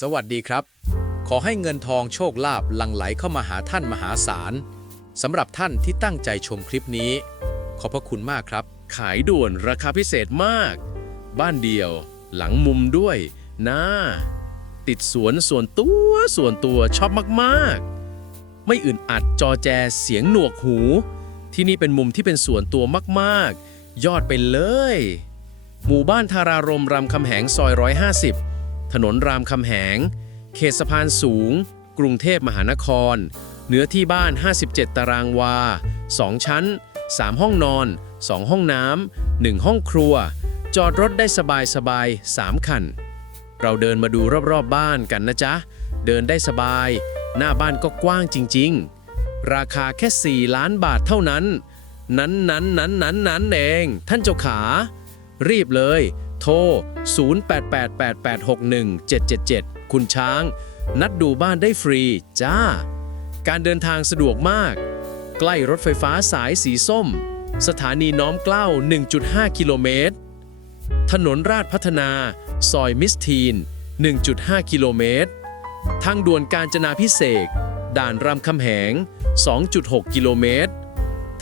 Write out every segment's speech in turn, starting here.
สวัสดีครับ ขอให้เงินทองโชคลาภหลั่งไหลเข้ามาหาท่านมหาศาลสำหรับท่านที่ตั้งใจชมคลิปนี้ ขอบพระคุณมากครับ ขายด่วนราคาพิเศษมาก บ้านเดียว หลังมุมด้วยนะติดสวนส่วนตัวส่วนตัวชอบมากๆ ไม่อื่นอัดจอแจเสียงหนวกหู ที่นี่เป็นมุมที่เป็นส่วนตัวมากๆ ยอดไปเลย หมู่บ้านทารารมรามคำแหงซอย 150 ถนนรามคำแหง เขตสะพานสูง กรุงเทพมหานคร เนื้อที่บ้าน 57 ตารางวา 2 ชั้น 3 ห้องนอน 2 ห้องน้ำ 1 ห้องครัว จอดรถได้สบายสบาย3คัน เราเดินมาดูรอบๆบบ้านกันนะจ๊ะ เดินได้สบาย หน้าบ้านก็กว้างจริง ๆ ราคาแค่ 4 ล้านบาทเท่านั้น นั้นนั้นนั้นนั้นนั้นเอง ท่านเจ้าขา รีบเลย โทร 0888861777 คุณช้าง นัดดูบ้านได้ฟรี จ้า การเดินทางสะดวกมาก ใกล้รถไฟฟ้าสายสีส้ม สถานีน้อมเกล้า 1.5 กิโลเมตร ถนนราชพัฒนา ซอยมิสทีน 1.5 กิโลเมตร ทางด่วนกาญจนาพิเศษด่านรามคำแหง 2.6 กิโลเมตร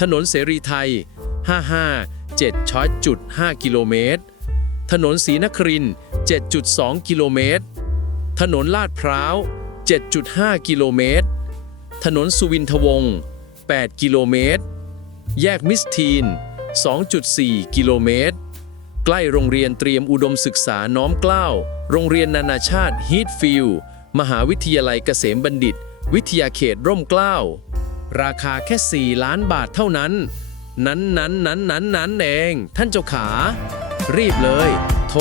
ถนนเสรีไทย 55 7ช้อยจุด5กิโลเมตร ถนนศรีนคริน 7.2 กิโลเมตร ถนนลาดพร้าว 7.5 กิโลเมตร ถนนสุวินทวงศ์8 กิโลเมตร แยกมิสทีน 2.4 กิโลเมตร ใกล้โรงเรียนเตรียมอุดมศึกษาน้อมเกล้า โรงเรียนนานาชาติฮีทฟิลด์มหาวิทยาลัยเกษมบัณฑิต วิทยาเขตร่มเกล้า ราคาแค่ 4 ล้านบาทเท่านั้น นั้นนั้นนั้นนั้นนั้นเอง ท่านเจ้าขา รีบเลย โทร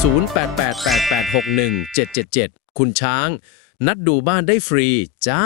0888861777 คุณช้าง นัดดูบ้านได้ฟรี จ้า